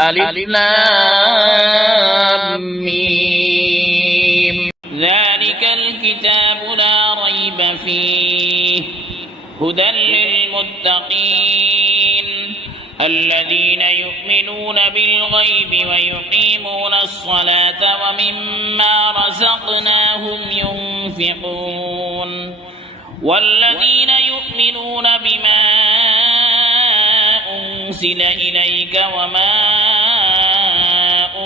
ألف لام ميم. ذلك الكتاب لا ريب فيه هدى للمتقين الذين يؤمنون بالغيب ويقيمون الصلاة ومما رزقناهم ينفقون والذين يؤمنون بما أنزل إليك وما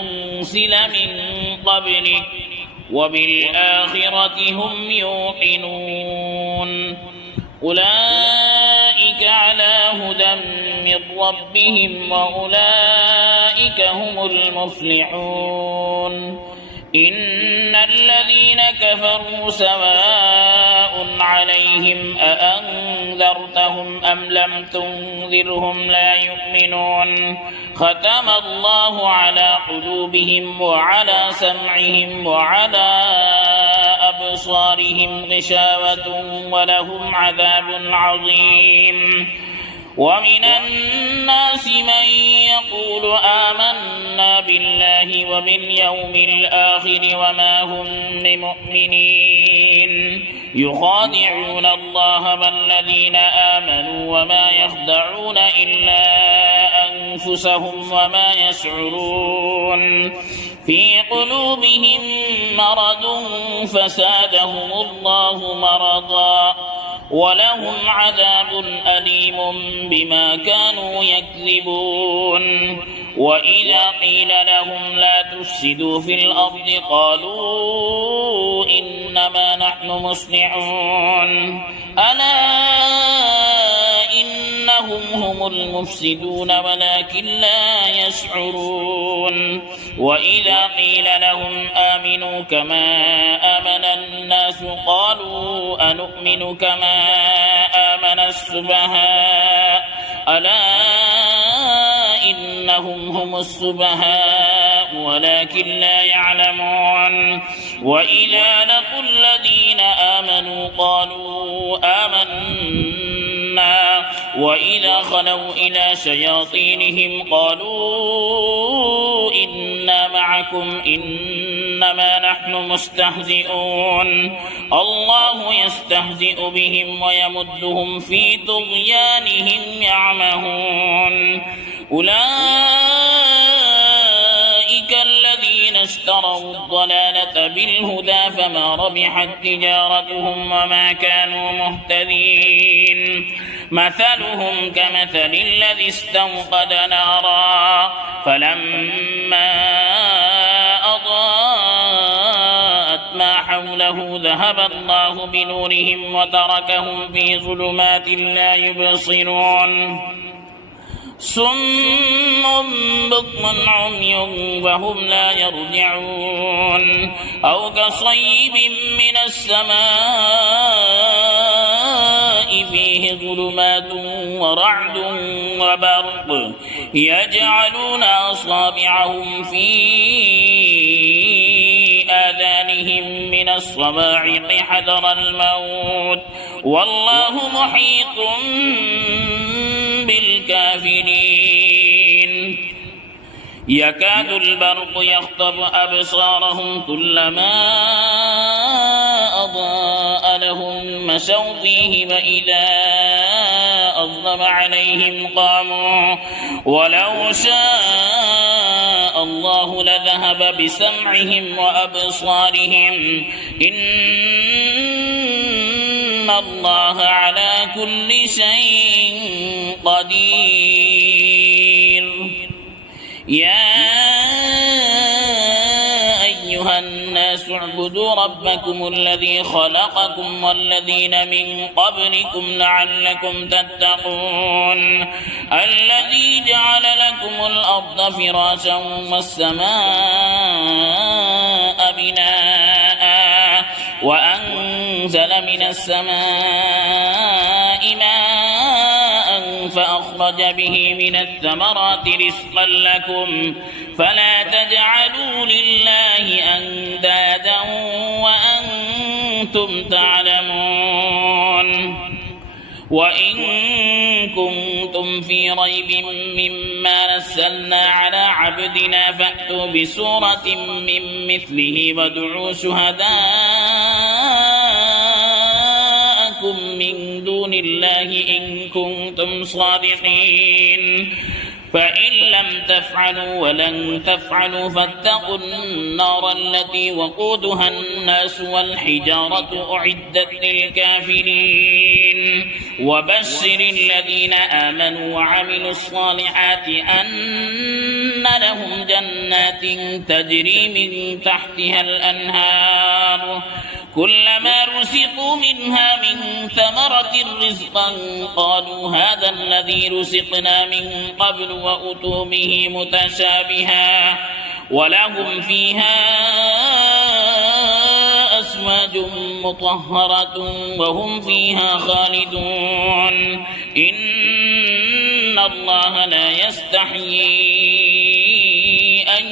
أنزل من قبلك وبالآخرة هم يوقنون أولئك على هدى من ربهم وأولئك هم المفلحون إن الذين كفروا سواء عليهم أأنذرتهم أم لم تنذرهم لا يؤمنون ختم الله على قلوبهم وعلى سمعهم وعلى أبصارهم غشاوة ولهم عذاب عظيم ومن الناس من يقول آمنا بالله وباليوم الآخر وما هم بمؤمنين يخادعون الله والذين آمنوا وما يخدعون إلا أنفسهم وما يشعرون في قلوبهم مرض فزادهم الله مرضا ولهم عذاب أليم بما كانوا يكذبون وإذا قيل لهم لا تفسدوا في الأرض قالوا إنما نحن مصلحون ألا إنهم هم المفسدون ولكن لا يشعرون وإذا قيل لهم آمنوا كما آمن الناس قالوا أنؤمن كما آمن السفهاء ألا إنهم هم السفهاء ولكن لا يعلمون وإذا لقوا الذين آمنوا قالوا آمنا وإذا خلوا إلى شياطينهم قالوا إنا معكم إنما نحن مستهزئون الله يستهزئ بهم ويمدهم في طغيانهم يعمهون أولئك الذين اشتروا الضلالة بالهدى فما ربحت تجارتهم وما كانوا مهتدين مثلهم كمثل الذي استوقد نارا فلما أضاءت ما حوله ذهب الله بنورهم وتركهم في ظلمات لا يبصرون صم بكم عمي وهم لا يرجعون أو كصيب من السماء فيه ظلمات ورعد وبرق يجعلون أصابعهم في آذانهم من الصواعق حذر الموت والله محيط بالكافرين يكاد البرق يخطف أبصارهم كلما أضاء لهم مشوا فيه وإذا أظلم عليهم قاموا ولو شاء الله لذهب بسمعهم وأبصارهم إن الله على كل شيء قدير يا أيها الناس اعبدوا ربكم الذي خلقكم والذين من قبلكم لعلكم تتقون الذي جعل لكم الأرض فراشا والسماء بناء وأنزل من السماء ماء فأخرج به من الثمرات رزقا لكم فلا تجعلوا لله أندادا وأنتم تعلمون وإن كنتم في ريب مما نزلنا على عبدنا فأتوا بسورة من مثله وادعوا شهداءكم من دون الله إن كنتم صادقين فإن لم تفعلوا ولن تفعلوا فاتقوا النار التي وقودها الناس والحجارة أعدت للكافرين وبشر الذين آمنوا وعملوا الصالحات أن لهم جنات تجري من تحتها الأنهار كلما رزقوا منها من ثمرة رزقا قالوا هذا الذي رزقنا من قبل وأتوا به متشابها ولهم فيها أزواج مطهرة وهم فيها خالدون إن الله لا يستحيي أن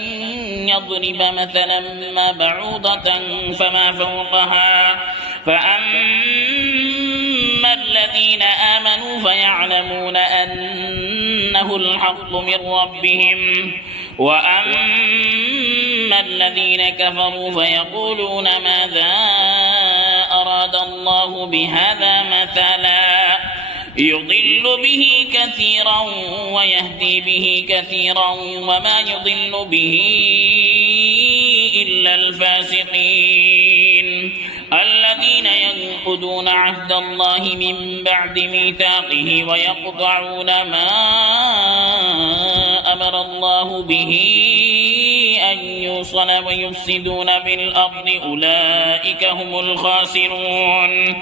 يضرب مثلا ما بعوضة فما فوقها فأما الذين آمنوا فيعلمون أنه الحق من ربهم وأما الذين كفروا فيقولون ماذا أراد الله بهذا مثلا يضل به كثيرا ويهدي به كثيرا وما يضل به إلا الفاسقين الذين ينقضون عهد الله من بعد ميثاقه ويقطعون ما أمر الله به أن يوصل ويفسدون بالأرض أولئك هم الخاسرون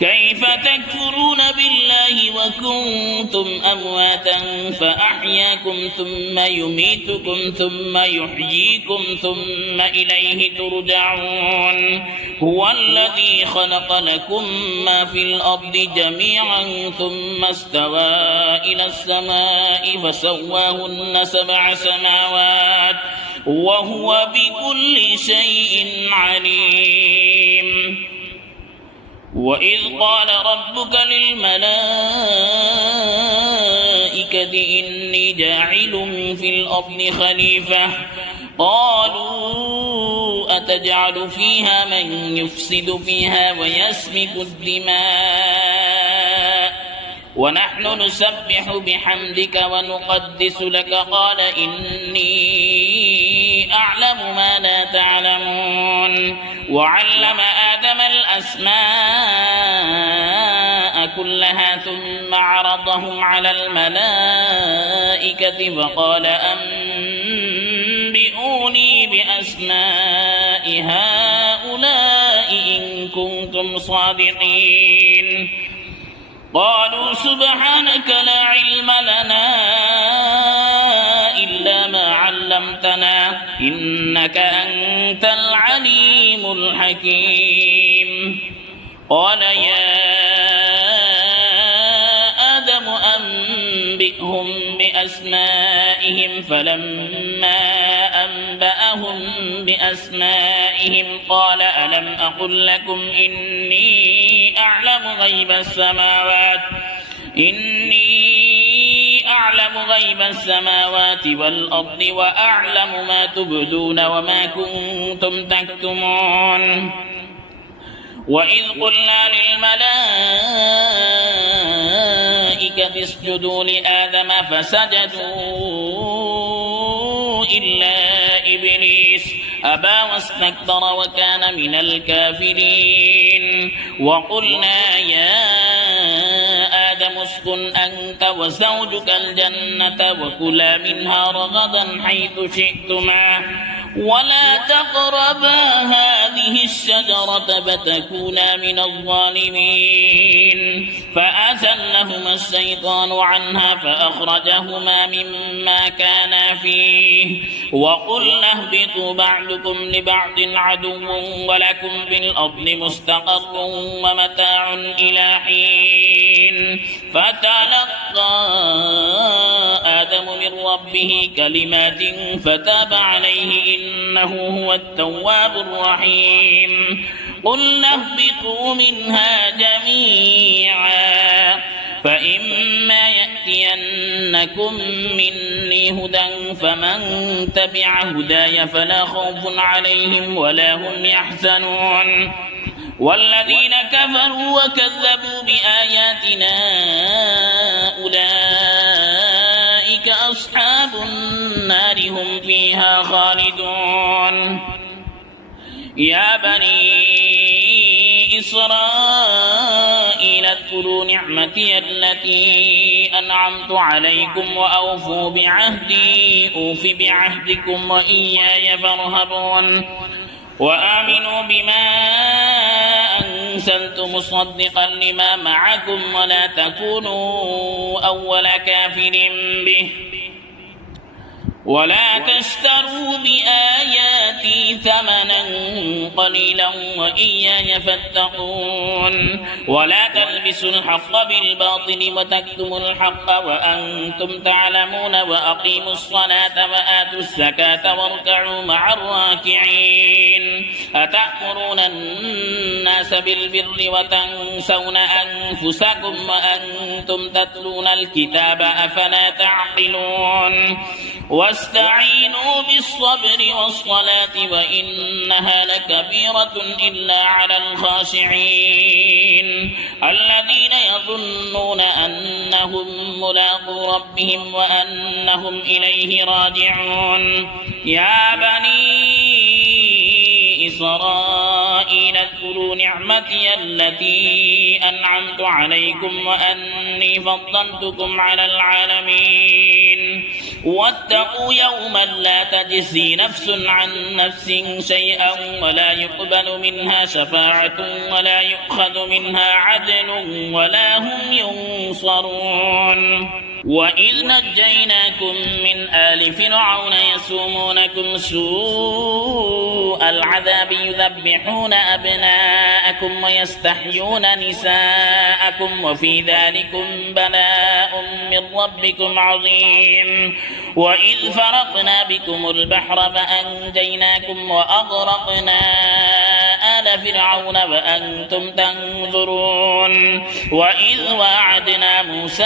كيف تكفرون بالله وكنتم أمواتا فأحياكم ثم يميتكم ثم يحييكم ثم إليه ترجعون هو الذي خلق لكم ما في الأرض جميعا ثم استوى إلى السماء فسواهن 7 سماوات وهو بكل شيء عليم وإذ قال ربك للملائكة إني جاعل في الأرض خليفة قالوا أتجعل فيها من يفسد فيها ويسفك الدماء ونحن نسبح بحمدك ونقدس لك قال إني أعلم ما لا تعلمون وعلم آدم الأسماء كلها ثم عرضهم على الملائكة فقال أنبئوني بأسماء هؤلاء إن كنتم صادقين قالوا سبحانك لا علم لنا إلا ما علمتنا إنك أنت العليم الحكيم قال يا آدم أنبئهم بأسمائهم فلما أنبأهم بأسمائهم قال ألم أقل لكم إني أعلم غيب السماوات والأرض وأعلم ما تبدون وما كنتم تكتمون وإذ قلنا للملائكة اسجدوا لآدم فسجدوا إلا إبليس أبى واستكبر وكان من الكافرين وقلنا يا آدم اسكن أنت وزوجك الجنة وكلا منها رغدا حيث شئتما ولا تقربا هذه الشجرة فتكونا من الظالمين فأزلهما الشيطان عنها فأخرجهما مما كانا فيه وقلنا اهبطوا بعضكم لبعض عدو ولكم في الأرض مستقر ومتاع إلى حين فتلقى آدم من ربه كلمات فتاب عليه إنه هو التواب الرحيم قلنا اهبطوا منها جميعا فإما يأتينكم مني هدى فمن تبع هداي فلا خوف عليهم ولا هم يحزنون والذين كفروا وكذبوا بآياتنا أولئك أصحاب النار هم فيها خالدون يا بني إسرائيل اذكروا نعمتي التي أنعمت عليكم وأوفوا بعهدي أوف بعهدكم وإياي فارهبون وآمنوا بما أنزلت مصدقا لما معكم ولا تكونوا أول كافر به ولا تشتروا بآياتي ثمنا قليلا وإياي فاتقون ولا تلبسوا الحق بالباطل وتكتموا الحق وأنتم تعلمون وأقيموا الصلاة وآتوا الزكاة واركعوا مع الراكعين أتأمرون الناس بالبر وتنسون أنفسكم وأنتم تتلون الكتاب أفلا تعقلون واستعينوا بالصبر والصلاة وإنها لكبيرة إلا على الخاشعين الذين يظنون أنهم ملاقو ربهم وأنهم إليه راجعون يا بني إسرائيل اذكروا نعمتي التي أنعمت عليكم وأني فضلتكم على العالمين واتقوا يوما لا تجزي نفس عن نفس شيئا ولا يقبل منها شفاعة ولا يؤخذ منها عدل ولا هم ينصرون وإذ نجيناكم من آل فرعون يسومونكم سوء العذاب يذبحون أبناءكم ويستحيون نساءكم وفي ذلكم بلاء من ربكم عظيم وإذ فرقنا بكم البحر فأنجيناكم وأغرقنا آل فرعون وأنتم تنظرون وإذ وعدنا موسى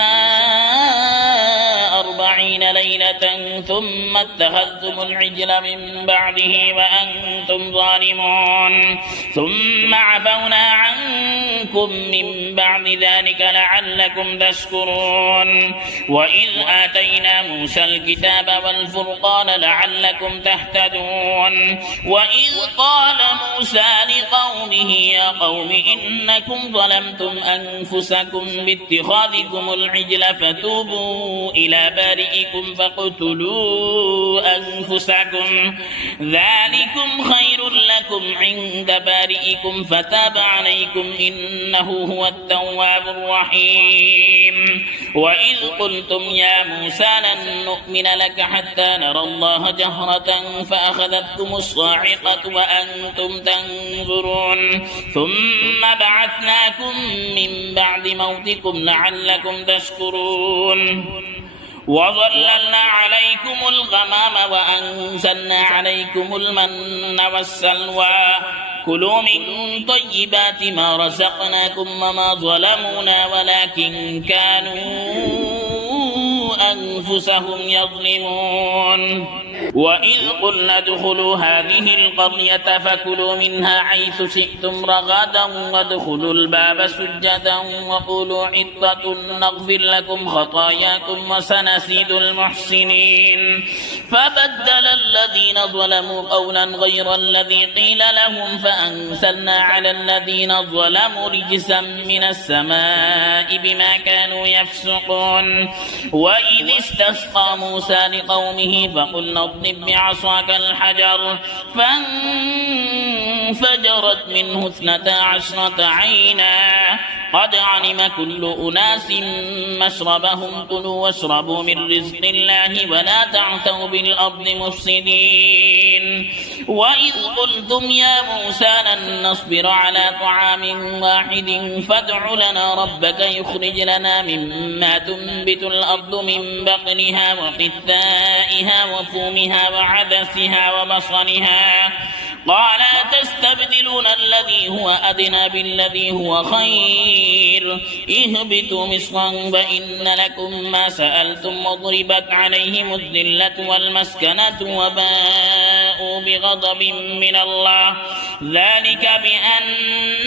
40 ليلة ثم اتخذتم العجل من بعده وأنتم ظالمون ثم عفونا عنكم من بعد ذلك لعلكم تشكرون وإذ آتينا موسى الكتاب والفرقان لعلكم تهتدون وإذ قال موسى لقومه يا قوم إنكم ظلمتم أنفسكم باتخاذكم العجل فتوبوا إلى بارئكم فاقتلوا أنفسكم ذلكم خير لكم عند بارئكم فتاب عليكم إنه هو التواب الرحيم وإذ قلتم يا موسى لن نؤمن لك حتى نرى الله جهرة فأخذتكم الصاعقة وأنتم تنظرون ثم بعثناكم من بعد موتكم لعلكم تشكرون وظللنا عليكم الغمام وأنزلنا عليكم المن والسلوى كلوا من طيبات ما رزقناكم وما ظلمونا ولكن كانوا أنفسهم يظلمون وإذ قلنا ادخلوا هذه القرية فكلوا منها حيث شئتم رغدا وادخلوا الباب سجدا وقولوا حطة نغفر لكم خطاياكم وسنزيد المحسنين فبدل الذين ظلموا قولا غير الذي قيل لهم فأنزلنا على الذين ظلموا رجزا من السماء بما كانوا يفسقون وإذ استسقى موسى لقومه فقلنا اضرب بعصاك الحجر فانفجرت منه 12 عينا قد علم كل أناس مشربهم كلوا واشربوا من رزق الله ولا تعثوا بالأرض مفسدين وإذ قلتم يا موسى لن نصبر على طعام واحد فادع لنا ربك يخرج لنا مما تنبت الأرض من بقلها وقثائها وفومها وعدسها وبصلها قال تستبدلون الذي هو أدنى بالذي هو خير اهبطوا مصرا فإن لكم ما سألتم وضربت عليهم الذلة والمسكنة وباءوا بغضب من الله ذلك بأنهم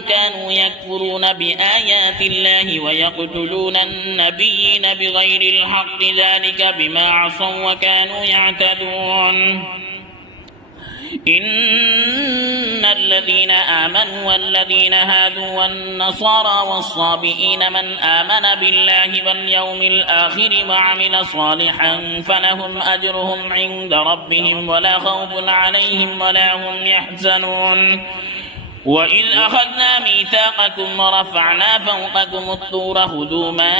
كانوا يكفرون بآيات الله ويقتلون النبيين بغير الحق ذلك بما عصوا وكانوا يعتدون إن الذين آمنوا والذين هادوا والنصارى والصابئين من آمن بالله واليوم الآخر وعمل صالحا فلهم أجرهم عند ربهم ولا خوف عليهم ولا هم يحزنون وإذ أخذنا ميثاقكم ورفعنا فوقكم الطور خذوا ما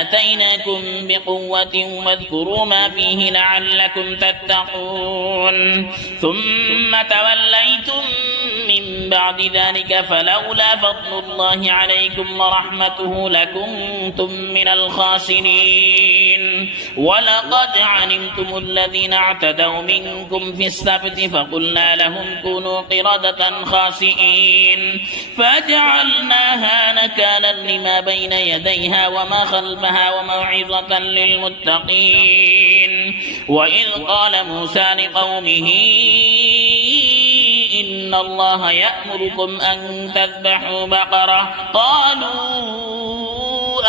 آتيناكم بقوة واذكروا ما فيه لعلكم تتقون ثم توليتم من بعد ذلك فلولا فضل الله عليكم ورحمته لكنتم من الخاسرين ولقد علمتم الذين اعتدوا منكم في السبت فقلنا لهم كونوا قردة خاسئين فجعلناها نكالا لما بين يديها وما خلفها وموعظة للمتقين وإذ قال موسى لقومه إن الله يأمركم أن تذبحوا بقرة قالوا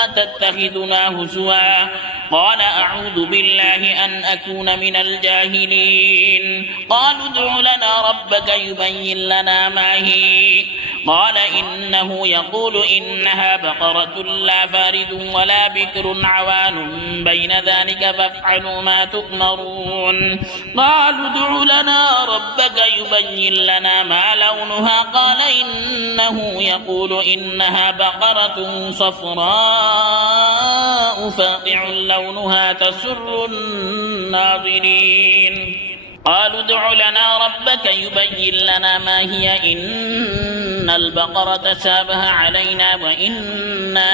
أتتخذنا هزوا قال أعوذ بالله أن أكون من الجاهلين قالوا ادع لنا ربك يبين لنا ما هي قال إنه يقول إنها بقرة لا فارض ولا بكر عوان بين ذلك فافعلوا ما تؤمرون قالوا ادع لنا ربك يبين لنا ما لونها قال إنه يقول إنها بقرة صفراء فاقع لونها تسر الناظرين قالوا ادع لنا ربك يبين لنا ما هي إن البقرة شابه علينا وإنا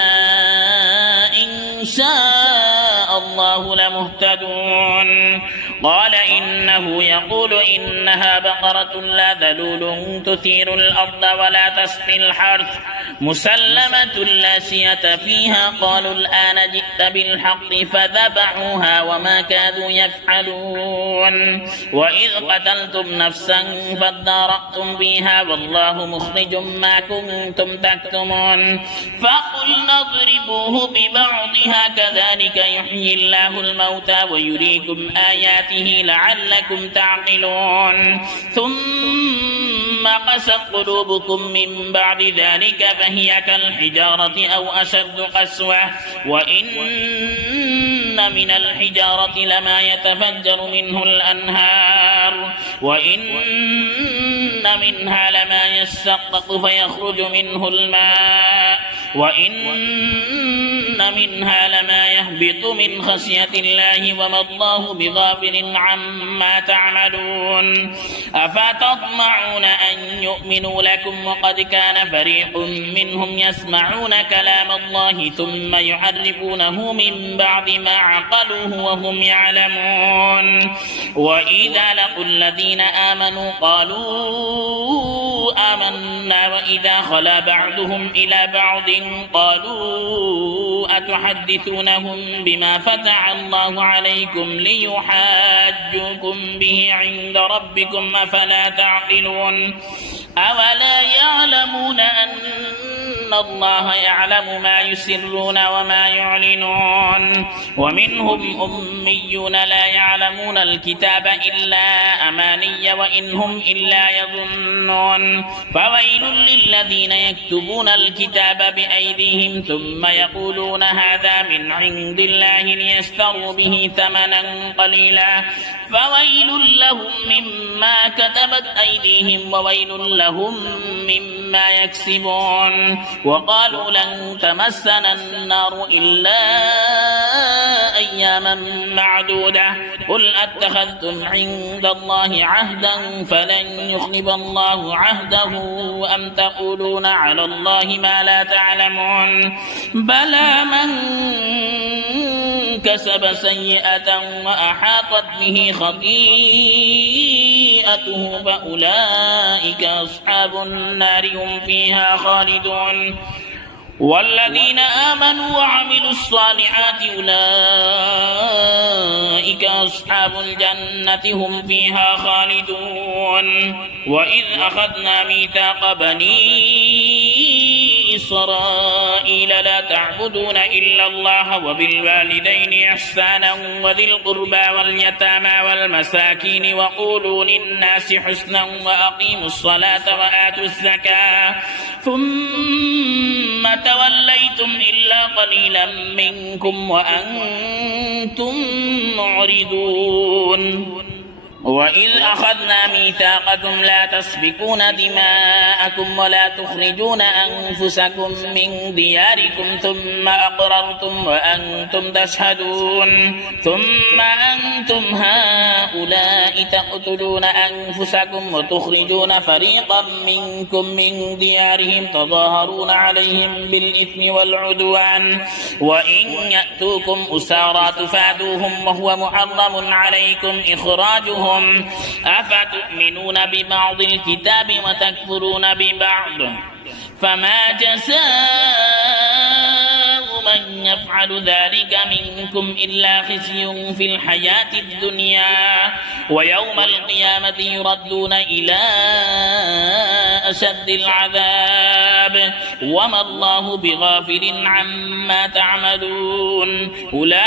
إن شاء الله لمهتدون قال إنه يقول إنها بقرة لا ذلول تثير الأرض ولا تسقي الحرث مسلمة لا شية فيها قالوا الآن جئت بالحق فذبحوها وما كادوا يفعلون وإذ قتلتم نفسا فادارأتم بها والله مخرج ما كنتم تكتمون فقلنا اضربوه ببعضها كذلك يحيي الله الموتى ويريكم آياته لعلكم تعقلون ثم قست قلوبكم من بعد ذلك فهي كالحجارة أو أشد قسوة وإن من الحجارة لما يتفجر منه الأنهار وإن منها لما يشقق فيخرج منه الماء وإن منها لما يهبط من خشية الله وما الله بغافل عما تعملون أفتطمعون أن يؤمنوا لكم وقد كان فريق منهم يسمعون كلام الله ثم يحرفونه من بعد ما عقلوه وهم يعلمون وإذا لقوا الذين آمنوا قالوا آمنا وإذا خلا بعضهم إلى بعض قالوا أتحدثونهم بما فتح الله عليكم ليحاجوكم به عند ربكم أفلا تعقلون أولا يعلمون أن الله يعلم ما يسرون وما يعلنون ومنهم أميون لا يعلمون الكتاب إلا أماني وإن هم إلا يظنون فويل للذين يكتبون الكتاب بأيديهم ثم يقولون هذا من عند الله ليشتروا به ثمنا قليلا فويل لهم مما كتبت أيديهم وويل لهم مما يكسبون وقالوا لن تمسنا النار إلا أياما معدودة قل أتخذتم عند الله عهدا فلن يخلف الله عهده أم تقولون على الله ما لا تعلمون بلى من كسب سيئة وأحاطت به خطيئته سيئته فأولئك أصحاب النار هم فيها خالدون والذين آمنوا وعملوا الصالحات أولئك أصحاب الجنة هم فيها خالدون وإذ أخذنا ميثاق بني إسرائيل لا تعبدون إلا الله وبالوالدين إحسانا وذي القربى واليتامى والمساكين وقولوا للناس حسنا وأقيموا الصلاة وآتوا الزكاة ثم توليتم إلا قليلا منكم وأنتم معرضون وإذ أخذنا ميثاقكم لا تسفكون دماءكم ولا تخرجون أنفسكم من دياركم ثم أقررتم وأنتم تشهدون ثم أنتم هؤلاء تقتلون أنفسكم وتخرجون فريقا منكم من ديارهم تظاهرون عليهم بالإثم والعدوان وإن يأتوكم أسارى تفادوهم وهو محرم عليكم إخراجهم أفتؤمنون ببعض الكتاب وتكفرون ببعض فما جزاء من يفعل ذلك منكم إلا خزي في الحياة الدنيا ويوم القيامة يردون إلى أشد العذاب وما الله بغافل عما تعملون أولئك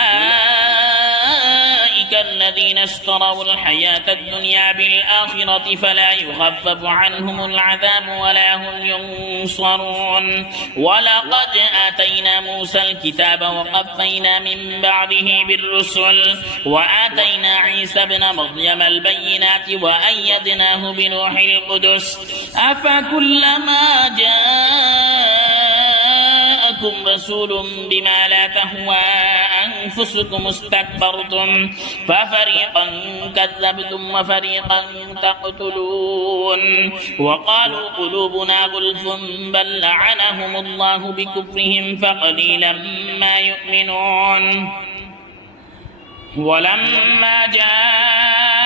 الذين اشتروا الحياة الدنيا بالآخرة فلا يخفف عنهم العذاب ولا هم ينصرون ولقد آتينا موسى الكتاب وقفينا من بعده بالرسل وآتينا عيسى ابن مريم البينات وأيدناه بروح القدس أفكلما جاءكم رسول بما لا تهوى أنفسكم استكبرتم ففريقا كذبتم وفريقا تقتلون وقالوا قلوبنا غلف بل لعنهم الله بكفرهم فقليلا ما يؤمنون ولما جاءهم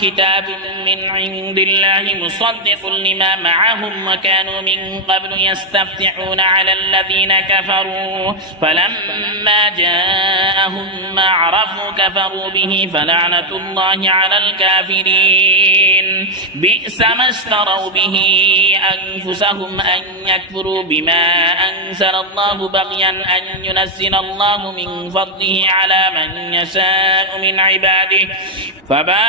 كتاب من عند الله مصدق لما معهم وكانوا من قبل يستفتحون على الذين كفروا فلما جاءهم ما عرفوا كفروا به فلعنة الله على الكافرين بئس ما اشتروا به أنفسهم أن يكفروا بما أنزل الله بغيا أن ينزل الله من فضله على من يشاء من عباده فباءوا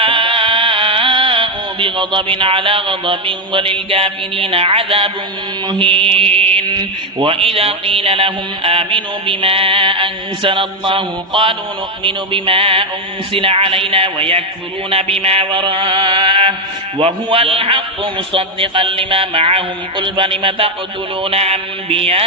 بغضب على غضب وللكافرين عذاب مهين وإذا قيل لهم آمنوا بما أنزل الله قالوا نؤمن بما أنزل علينا ويكفرون بما وراءه وهو الحق مصدقا لما معهم قل فلم تقتلون أنبياء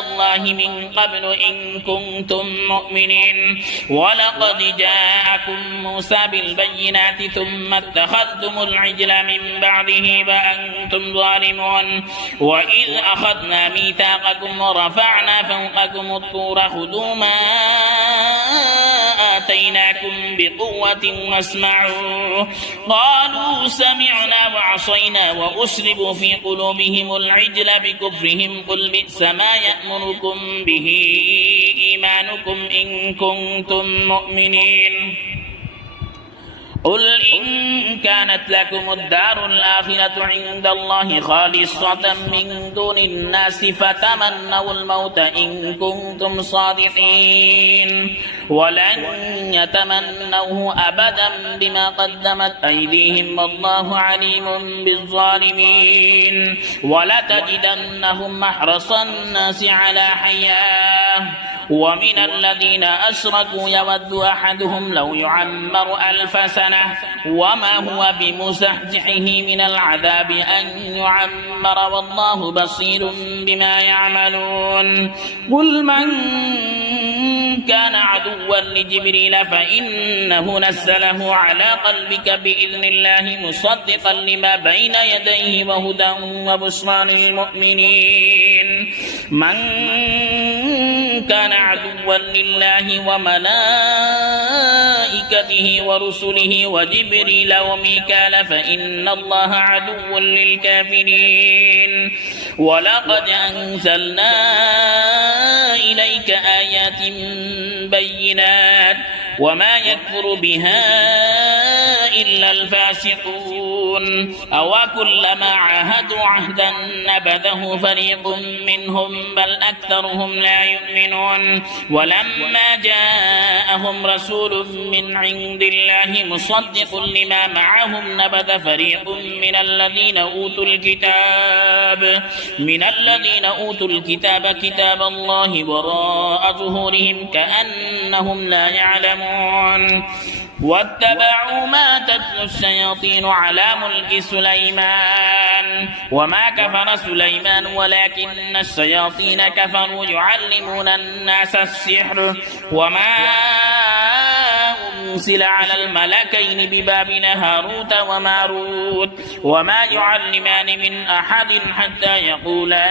الله من قبل إن كنتم مؤمنين ولقد جاءكم موسى بالبينات ثم اتخذتم العجل من بعده فأنتم ظالمون وإذ أخذنا ميثاقكم ورفعنا فوقكم الطور خذوا ما آتيناكم بقوة واسمعوا قالوا سمعنا وعصينا وأشربوا في قلوبهم العجل بكفرهم قل بئس ما يأمركم به إيمانكم إن كنتم مؤمنين قل إن كانت لكم الدار الآخرة عند الله خالصة من دون الناس فتمنوا الموت إن كنتم صادقين ولن يتمنوه أبدا بما قدمت أيديهم والله عليم بالظالمين ولتجدنهم أحرص الناس على حياة ومن الذين أشركوا يود أحدهم لو يعمر 1000 سنة وما هو بمزحزحه من العذاب أن يعمر والله بصير بما يعملون قل من كان عدوا لجبريل فإنه نزله على قلبك بإذن الله مصدقا لما بين يديه وهدى وبشرى للمؤمنين من كان عدوا لله وملائكته وملائكته ورسله وجبريل وميكال فإن الله عدو للكافرين ولقد أنزلنا إليك آيات بينات وما يكفر بها إلا الفاسقون أو كلما عاهدوا عهدا نبذه فريق منهم بل أكثرهم لا يؤمنون ولما جاءهم رسول من عند الله مصدق لما معهم نبذ فريق من الذين أوتوا الكتاب كتاب الله وراء ظهورهم كأنهم لا يعلمون واتبعوا ما تتلو الشياطين على ملك سليمان وما كفر سليمان ولكن الشياطين كفروا يعلمون الناس السحر وما أنزل على الملكين ببابل هاروت وماروت وما يعلمان من أحد حتى يقولا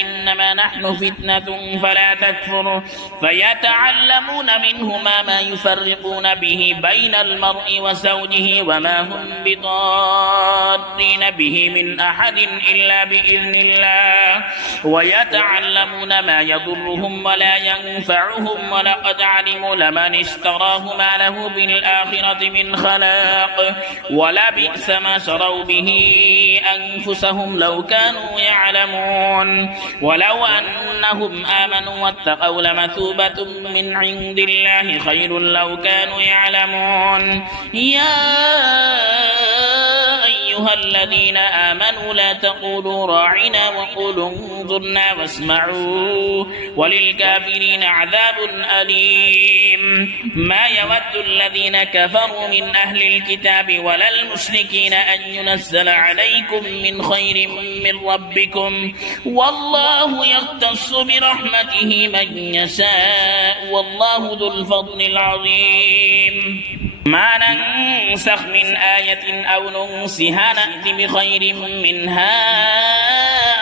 إنما نحن فتنة فلا تكفر فيتعلمون منهما ما يفرقون به بين المرء وزوجه وما هم بضارين به من أحد إلا بإذن الله ويتعلمون ما يضرهم ولا ينفعهم ولقد علموا لمن اشتراه ما له بالآخرة من خلاق ولبئس ما شروا به أنفسهم لو كانوا يعلمون ولو أنهم آمنوا واتقوا لمثوبة من عند الله خير لو كانوا يعلمون يا أيها الذين آمنوا لا تقولوا راعنا وقولوا انظرنا واسمعوا وللكافرين عذاب أليم ما يود الذين كفروا من أهل الكتاب ولا المشركين أن ينزل عليكم من خير من ربكم والله يختص برحمته من يشاء والله ذو الفضل العظيم ما ننسخ من آية أو ننسها نأتي بخير منها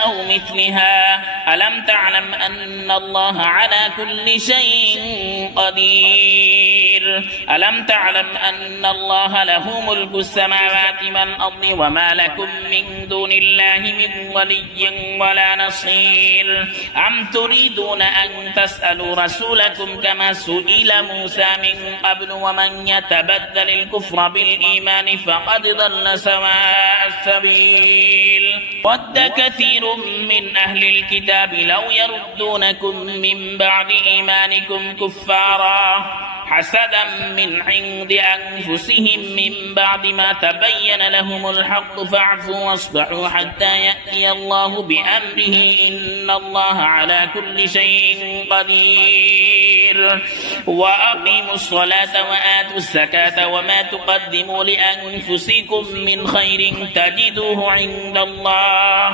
أو مثلها ألم تعلم أن الله على كل شيء قدير ألم تعلم أن الله له ملك السماوات والأرض وما لكم من دون الله من ولي ولا نصير أم تريدون أن تسألوا رسولكم كما سئل موسى من قبل ومن يتبدل الكفر بالإيمان فقد ضل سواء السبيل ود كثير من أهل الكتاب لو يردونكم من بعد إيمانكم كفارا حسدا من عند أنفسهم من بعد ما تبين لهم الحق فاعفوا واصفحوا حتى يأتي الله بأمره إن الله على كل شيء قدير وأقيموا الصلاة وآتوا الزكاة وما تقدموا لأنفسكم من خير تجدوه عند الله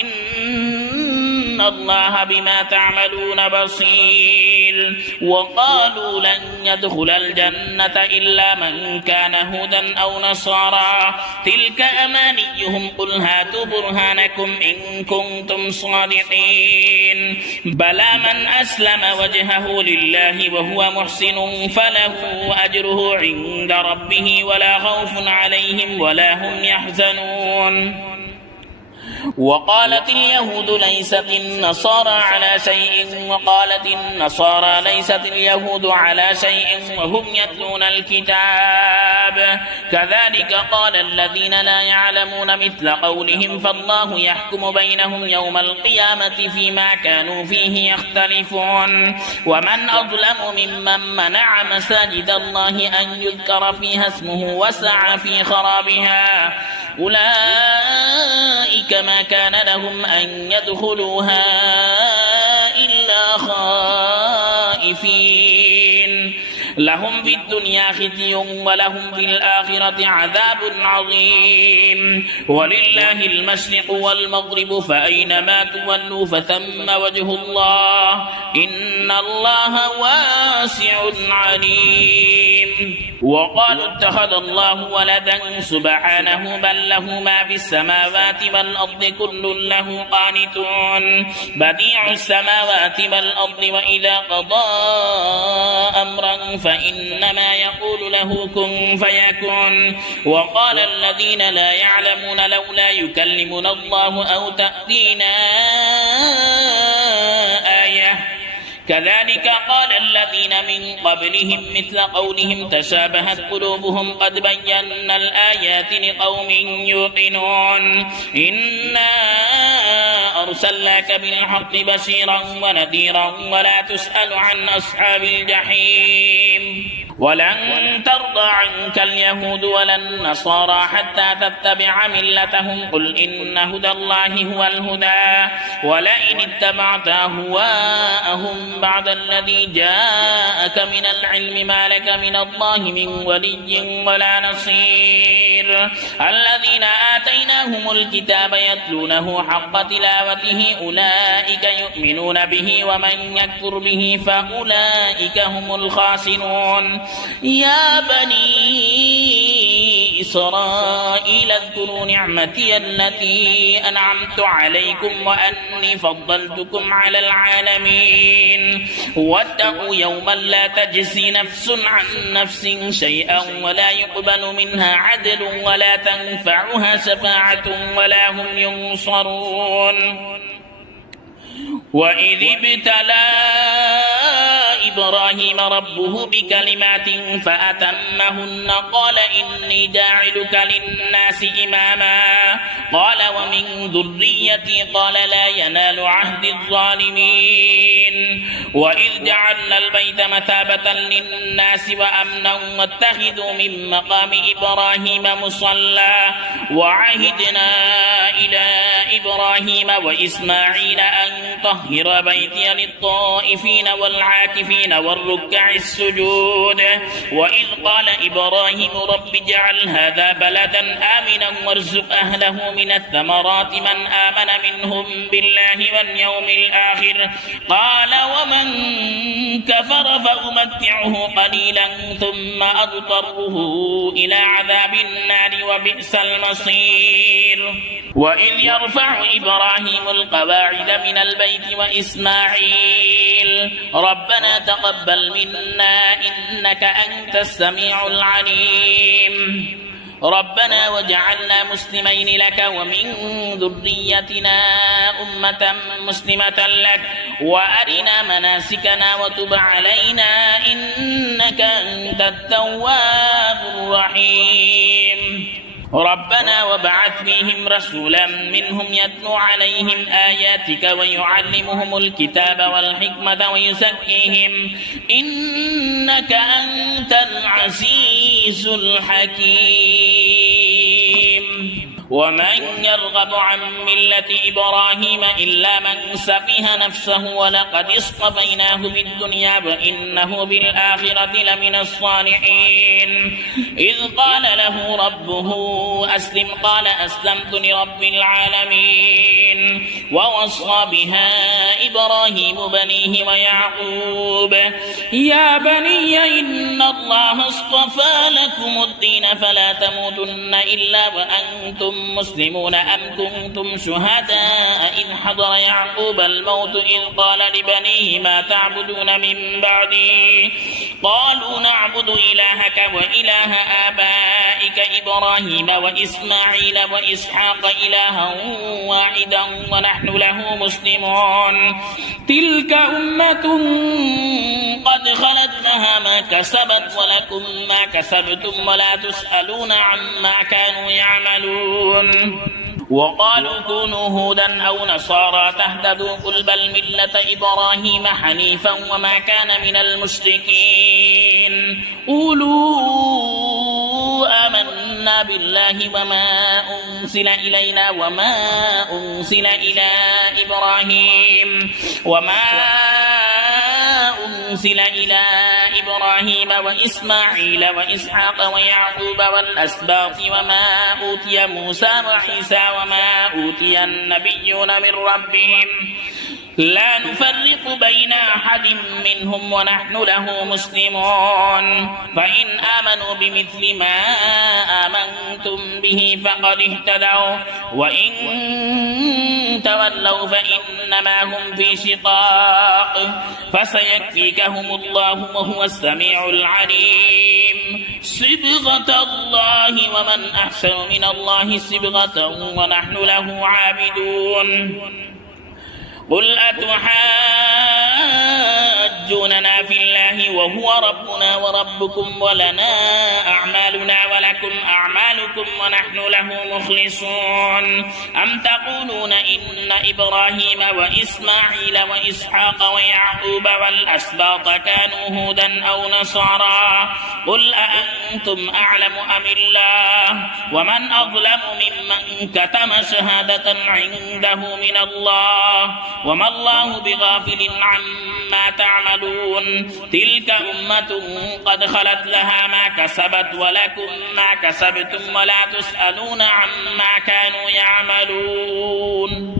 إن الله بما تعملون بصير وقالوا لن يدخل الجنة إلا من كان هودا أو نصارى تلك أمانيهم قل هاتوا برهانكم إن كنتم صادقين بلى من أسلم وجهه لله وهو محسن فله أجره عند ربه ولا خوف عليهم ولا هم يحزنون وقالت اليهود ليست النصارى على شيء وقالت النصارى ليست اليهود على شيء وهم يتلون الكتاب كذلك قال الذين لا يعلمون مثل قولهم فالله يحكم بينهم يوم القيامة فيما كانوا فيه يختلفون ومن أظلم ممن منع مساجد الله أن يذكر فيها اسمه وسعى في خرابها أولئك ما كان لهم أن يدخلوها إلا خائفين لهم في الدنيا خزي ولهم في الآخرة عذاب عظيم ولله المشرق والمغرب فأينما تولوا فثم وجه الله إن إن الله واسع عليم. وقالوا اتخذ الله ولدا سبحانه بل له ما في السماوات والأرض كل له قانتون بديع السماوات والأرض وإذا قضى أمرا فإنما يقول له كن فيكون. وقال الذين لا يعلمون لولا يكلمنا الله أو تأتينا آية كذلك قال الذين من قبلهم مثل قولهم تشابهت قلوبهم قد بينا الآيات لقوم يوقنون إنا أرسلناك بالحق بشيرا ونذيرا ولا تسأل عن أصحاب الجحيم. ولن ترضى عنك اليهود ولا النصارى حتى تتبع ملتهم قل إن هدى الله هو الهدى ولئن اتبعت أهواءهم بعد الذي جاءك من العلم ما لك من الله من ولي ولا نصير. الذين آتيناهم الكتاب يتلونه حق تلاوته أولئك يؤمنون به ومن يكفر به فأولئك هم الخاسرون. يا بني إسرائيل اذكروا نعمتي التي أنعمت عليكم وأني فضلتكم على العالمين واتقوا يوما لا تجزي نفس عن نفس شيئا ولا يقبل منها عدل ولا تنفعها شفاعة ولا هم ينصرون. وإذ ابتلى إبراهيم ربه بكلمات فأتمهن قال إني جاعلك للناس إماما قال ومن ذريتي قال لا ينال عهد الظالمين. وإذ جعلنا البيت مثابة للناس وأمنا واتخذوا من مقام إبراهيم مصلى وعهدنا إلى إبراهيم وإسماعيل أن طهر بيتي للطائفين والعاكفين والركع السجود. وإذ قال إبراهيم رب اجعل هذا بلدا آمنا وارزق أهله من الثمرات من آمن منهم بالله واليوم الآخر قال ومن كفر فأمتعه قليلا ثم أضطره إلى عذاب النار وبئس المصير. وإذ يرفع إبراهيم القواعد من البيت وإسماعيل ربنا تقبل منا إنك أنت السميع العليم ربنا واجعلنا مسلمين لك ومن ذريتنا أمة مسلمة لك وأرنا مناسكنا وتب علينا إنك أنت التواب الرحيم. ربنا وابعث فيهم رسولا منهم يتلو عليهم آياتك ويعلمهم الكتاب والحكمة ويزكيهم إنك أنت العزيز الحكيم. ومن يرغب عن ملة إبراهيم إلا من سفه نفسه ولقد اصطفيناه بالدنيا وإنه بالآخرة لمن الصالحين. إذ قال له ربه أسلم قال أسلمت لرب العالمين. ووصى بها إبراهيم بنيه ويعقوب يا بني إن الله اصطفى لكم الدين فلا تموتن إلا وأنتم مسلمون أم كنتم شهداء إذ حضر يعقوب الموت إذ قال لبنيه ما تعبدون من بعدي قالوا نعبد إلهك وإله آبائك إبراهيم وإسماعيل وإسحاق إلها واحدا ونحن له مسلمون. تلك أمة قد خلت لها ما كسبت ولكم ما كسبتم ولا تسألون عما كانوا يعملون. وقالوا كونوا هودا أو نصارى تهتدوا قل بل ملة إبراهيم حنيفا وما كان من المشركين. قولوا آمنا بالله وما أنزل إلينا وما أنزل إلى إبراهيم وإسماعيل وإسحاق ويعقوب والأسباط وما أوتي موسى وعيسى وما أوتي النبيون من ربهم لا نفرق بين أحد منهم ونحن له مسلمون فإن آمنوا بمثل ما آمنتم به فقد اهتدوا وإن تولوا فإنما هم في شقاق فسيكفيكهم الله وهو السميع العليم صبغة الله ومن أحسن من الله صبغة ونحن له عابدون قل أتحاجوننا في الله وهو ربنا وربكم ولنا أعمالنا ولكم أعمالكم ونحن له مخلصون أم تقولون إن إبراهيم وإسماعيل وإسحاق ويعقوب والأسباط كانوا هودا أو نصارى قل أأنتم أعلم أم الله ومن أظلم ممن كتم شهادة عنده من الله وما الله بغافل عما تعملون تلك أمة قد خلت لها ما كسبت ولكم ما كسبتم ولا تسألون عما كانوا يعملون.